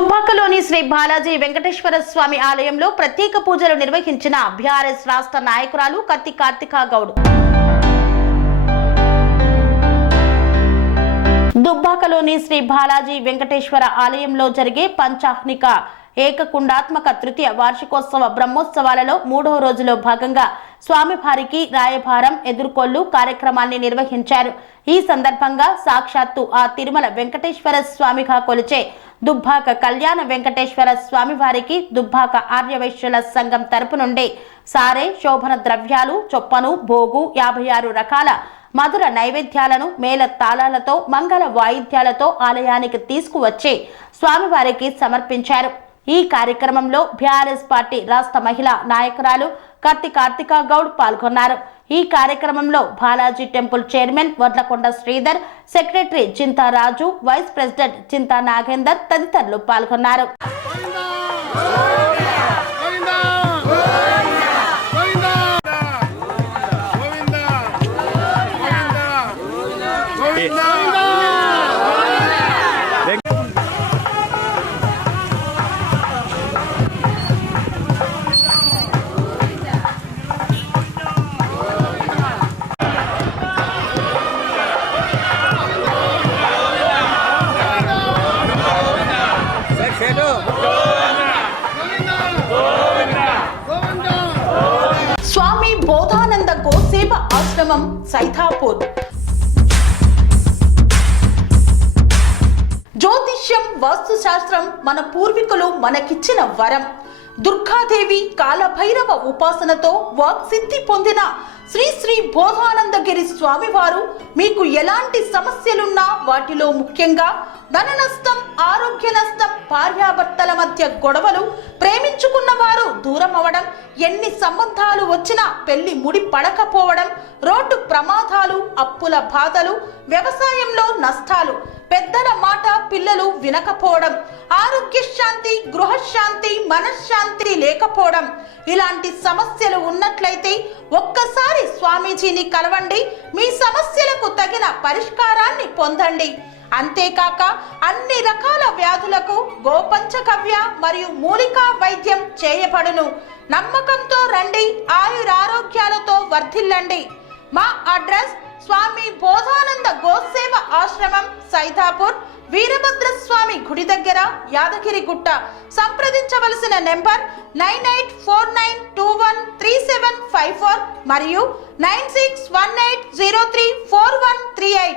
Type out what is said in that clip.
దుబ్బాకలోని శ్రీ బాలాజీ వెంకటేశ్వర స్వామి ఆలయంలో ప్రత్యేక పూజలు నిర్వహించిన బీఆర్ఎస్ రాష్ట్ర నాయకురాలు కత్తి కార్తికా గౌడ్. దుబ్బాకలోని శ్రీ బాలాజీ వెంకటేశ్వర ఆలయంలో జరిగే పంచాహ్నిక ఏకకుండాత్మక తృతీయ వార్షికోత్సవ బ్రహ్మోత్సవాలలో 3వ రోజులో భాగంగా స్వామివారికి రాయభారం ఎదుర్కొల్లు కార్యక్రమాన్ని నిర్వహించారు. ఈ సందర్భంగా సాక్షాత్తు ఆ తిరుమల వెంకటేశ్వర స్వామిగా కొలిచే దుబ్బాక కళ్యాణ వెంకటేశ్వర స్వామివారికి దుబ్బాక ఆర్యవైశ్యుల సంఘం తరపు నుండి సారే శోభన ద్రవ్యాలు చొప్పను భోగు 56 రకాల మధుర నైవేద్యాలను మేళ తాళాలతో మంగళ వాయిద్యాలతో ఆలయానికి తీసుకువచ్చి స్వామివారికి సమర్పించారు. ఈ కార్యక్రమంలో బీఆర్ఎస్ పార్టీ రాష్ట్ర మహిళా నాయకురాలు కత్తి కార్తికా గౌడ్ పాల్గొన్నారు. ఈ కార్యక్రమంలో Balaji temple chairman Vadlakonda Sridhar, secretary Chinta Raju, vice president Chinta Nagender తదితరులు పాల్గొన్నారు. స్వామి బోధానంద గోసేవ ఆశ్రమం సైథాపూర్. జ్యోతిష్యం, వాస్తుశాస్త్రం మన పూర్వీకులు మనకిచ్చిన వరం. దుర్గాదేవి, కాలభైరవ ఉపాసనతో వాక్సిద్ధి పొందిన శ్రీ శ్రీ బోధానందగిరి స్వామివారు మీకు ఎలాంటి సమస్యలున్నా, వాటిలో ముఖ్యంగా ధన నష్టం, ఆరోగ్య నష్టం, భార్యాభర్తల మధ్య గొడవలు, ప్రేమించుకున్న వారు దూరం అవడం, ఎన్ని సంబంధాలు వచ్చినా పెళ్లి ముడి పడకపోవడం, రోడ్డు ప్రమాదాలు, అప్పుల బాధలు, వ్యవసాయంలో నష్టాలు, పెద్దల మాట పిల్లలు వినకపోవడం, ఆరోగ్య శాంతి, గృహశాంతి, మనశ్శాంతి లేకపోవడం, ఇలాంటి సమస్యలు ఉన్నట్లయితే ఒక్కసారి స్వామీజీని కలవండి. మీ సమస్యలకు తగిన పరిష్కారాన్ని పొందండి. అంతేకాక అన్ని రకాల వ్యాధులకు గోపంచకవ్య మరియు మూలికా వైద్యం చేయబడును. నమ్మకంతో రండి, ఆయురారోగ్యాలతో వర్ధిల్లండి. మా అడ్రస్ స్వామి బోధానంద గోసేవ ఆశ్రమం, సైథాపూర్, వీరభద్రస్వామి గుడి దగ్గర, యాదగిరిగుట్ట. సంప్రదించవలసిన నెంబర్ 9849213754 మరియు 9618034138.